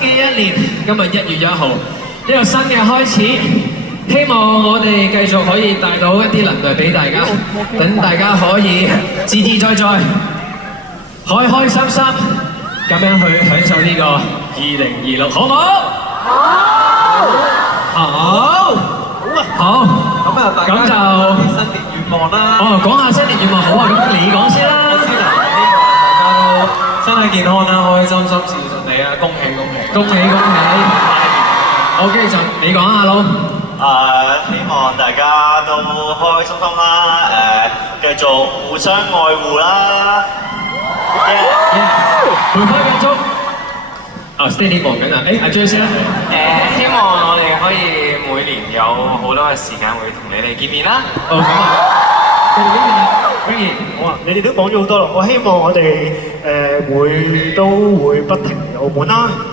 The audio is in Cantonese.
嘅一年，今日1月1號，一個新嘅開始。希望我哋繼續可以帶到一啲能量俾大家，等大家可以自自在在、開開心心咁樣去享受呢個2026，好唔好？好，好，咁啊，大家就新年願望啦。哦，講下新年願望好啊，咁你講先啦。我先啦，希望大家都身體健康啦，開開心心，事事順利啊！恭喜恭喜，恭喜恭喜！OK，就你講下咯。希望大家都開開心心啦，繼續互相愛護啦。梅花間竹。Stanley 忙緊啊！阿 J 先啦。希望我哋可以每年有好多嘅時間會同你哋見面啦。哦，咁啊，佢哋呢邊啊，當然好啊！你哋都講咗好多啦，我希望我哋都會不停嚟澳門啦。